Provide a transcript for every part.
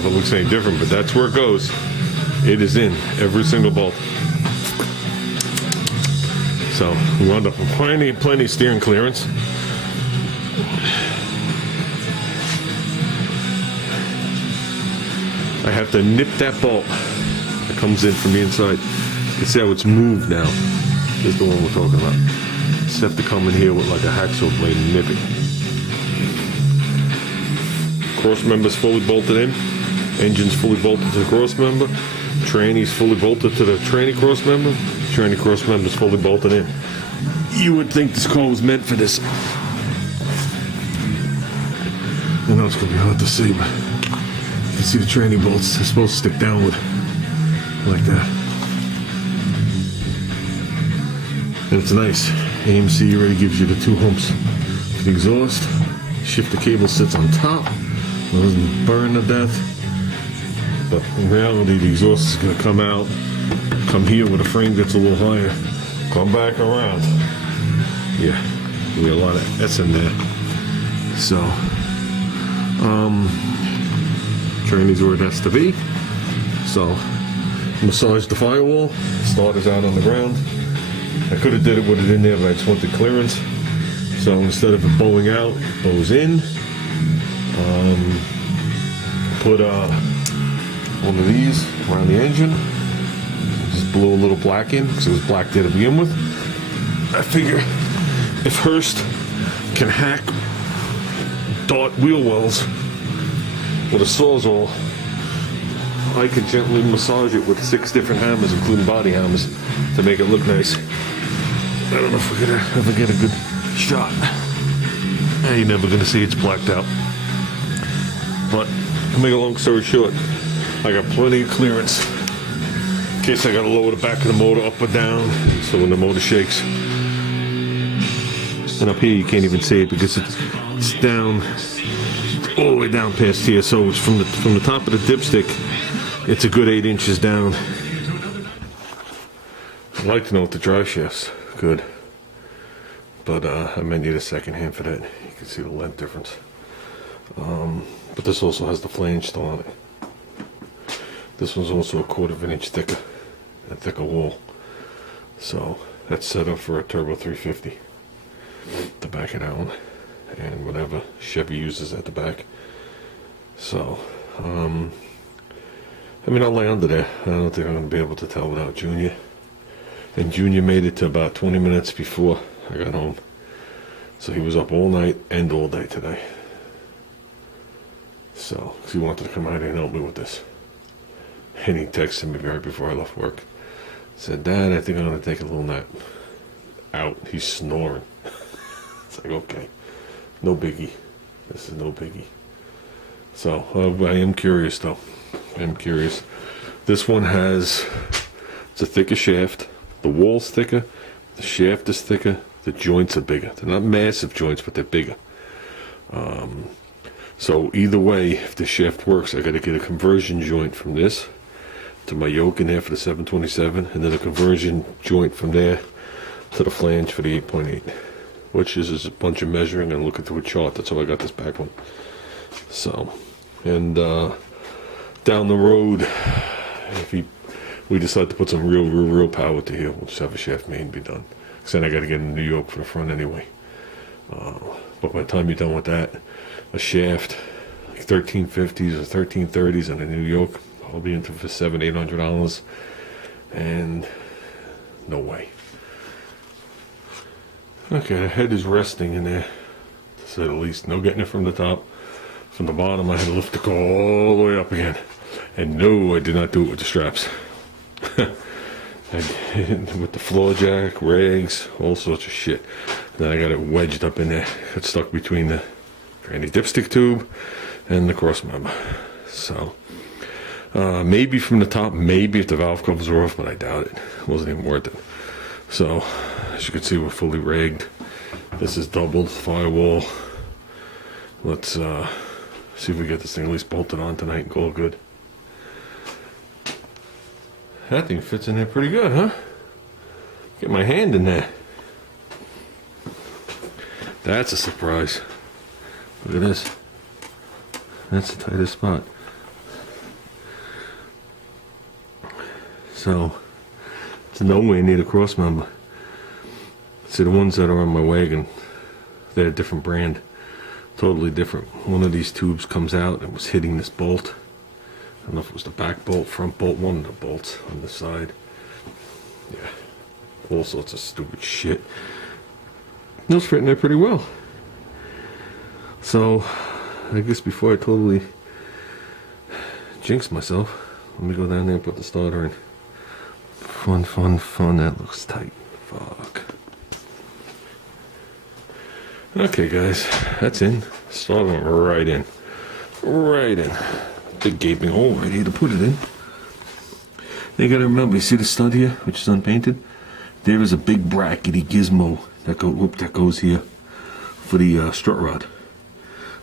if it looks any different, but that's where it goes. It is in every single bolt. So we wound up with plenty of steering clearance. I have to nip that bolt that comes in from the inside. You can see how it's moved now. This is the one we're talking about. Just have to come in here with like a hacksaw blade and nip it. Cross member's fully bolted in. Engine's fully bolted to the cross member. Tranny's fully bolted to the tranny cross member. Tranny cross member's fully bolted in. You would think this car was meant for this. I know it's gonna be hard to see, but you can see the tranny bolts. They're supposed to stick downward like that. And it's nice. AMC already gives you the 2 humps for the exhaust. Shifter cable sits on top. It doesn't burn to death. But in reality, the exhaust is going to come out, come here where the frame gets a little higher, come back around. Yeah, we got a lot of S in there. So, tranny's where it has to be. So, massage the firewall. Starter's out on the ground. I could have did it with it in there, but I just wanted clearance. So instead of it bowing out, it bows in. Put one of these around the engine. Just blew a little black in because it was black there to begin with. I figure if Hurst can hack dart wheel wells with a Sawzall, I can gently massage it with 6 different hammers, including body hammers, to make it look nice. I don't know if we're gonna ever get a good shot. You're never gonna see it's blacked out. But to make a long story short, I got plenty of clearance in case I gotta lower the back of the motor up or down, so when the motor shakes. And up here you can't even see it because it's down, all the way down past here. So it's from the top of the dipstick, it's a good 8 inches down. I'd like to know what the drive shaft's good, but I might need a second hand for that. You can see the length difference. But this also has the flange still on it. This one's also a 1/4 of an inch thicker, a thicker wall. So that's set up for a turbo 350. The back of that one, and whatever Chevy uses at the back. So, I mean, I'll lay under there. I don't think I'm going to be able to tell without Junior. And Junior made it to about 20 minutes before I got home. So he was up all night and all day today. So, because he wanted to come out here and help me with this. And he texted me right before I left work. Said, Dad, I think I'm going to take a little nap. Out. He's snoring. It's like, okay. No biggie. This is no biggie. So, I am curious though. I am curious. This one has, it's a thicker shaft. The wall's thicker. The shaft is thicker. The joints are bigger. They're not massive joints, but they're bigger. So either way, if the shaft works, I got to get a conversion joint from this to my yoke in there for the 727, and then a conversion joint from there to the flange for the 8.8, which is a bunch of measuring and looking through a chart. That's how I got this back one. So, and down the road, if we decide to put some real power to here, we'll just have a shaft main be done. Because then I got to get a New York for the front anyway. But by the time you're done with that, a shaft, like 1350s or 1330s and a New York, I'll be into for $700-800, and no way. Okay, the head is resting in there, to say the least. No getting it from the top. From the bottom, I had to lift the car all the way up again. And no, I did not do it with the straps. I did with the floor jack, rags, all sorts of shit. And then I got it wedged up in there. Got stuck between the tranny dipstick tube and the cross member. So, maybe from the top, maybe if the valve covers were off, but I doubt it. It wasn't even worth it. So, as you can see, we're fully rigged. This is doubled firewall. Let's see if we get this thing at least bolted on tonight and call good. That thing fits in there pretty good, huh? Get my hand in there. That's a surprise. Look at this. That's the tightest spot. So it's nowhere near the cross member. See, the ones that are on my wagon, they're a different brand, totally different. One of these tubes comes out and was hitting this bolt. I don't know if it was the back bolt, front bolt, one of the bolts on the side. Yeah, all sorts of stupid shit. It was fitting there pretty well. So I guess before I totally jinx myself, let me go down there and put the starter in. Fun, fun, fun. That looks tight. Fuck. Okay, guys, that's in. Starter right in. Right in. Big gaping hole right here to put it in. Now you gotta remember, you see the stud here, which is unpainted? There is a big brackety gizmo that goes here for the strut rod.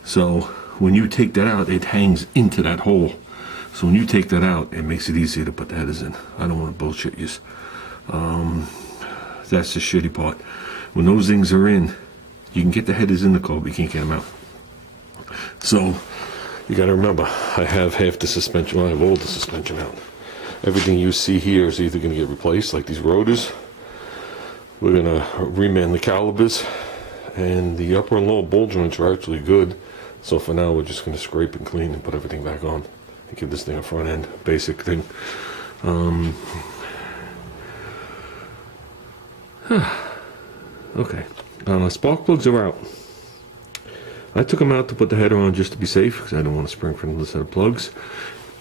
So when you take that out, it hangs into that hole. So when you take that out, it makes it easier to put the headers in. I don't want to bullshit you. That's the shitty part. When those things are in, you can get the headers in the car, but you can't get them out. So you got to remember, I have half the suspension, well, I have all the suspension out. Everything you see here is either going to get replaced, like these rotors. We're going to reman the calipers, and the upper and lower ball joints are actually good. So for now, we're just going to scrape and clean and put everything back on and give this thing a front end, basic thing. Okay, spark plugs are out. I took them out to put the header on just to be safe, because I didn't want to spring for another set of plugs.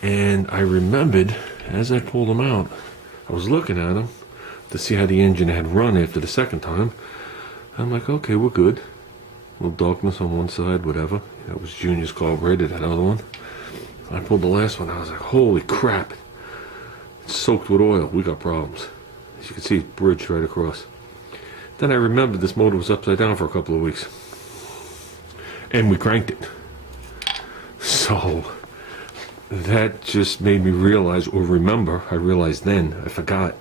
And I remembered, as I pulled them out, I was looking at them to see how the engine had run after the second time. I'm like, okay, we're good. A little darkness on one side, whatever. That was Junior's carburetor, that other one. I pulled the last one, I was like, holy crap. It's soaked with oil, we got problems. As you can see, it's bridged right across. Then I remembered this motor was upside down for a couple of weeks. And we cranked it. So that just made me realize, or remember, I realized then, I forgot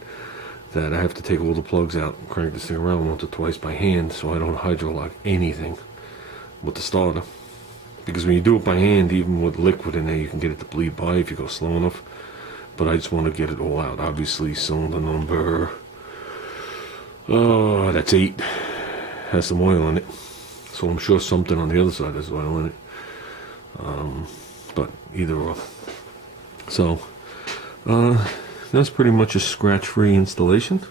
that I have to take all the plugs out and crank this thing around once or twice by hand so I don't hydrolock anything with the starter. Because when you do it by hand, even with liquid in there, you can get it to bleed by if you go slow enough. But I just want to get it all out. Obviously, cylinder number, that's 8. Has some oil in it. So I'm sure something on the other side has oil in it. But either or. So, that's pretty much a scratch-free installation.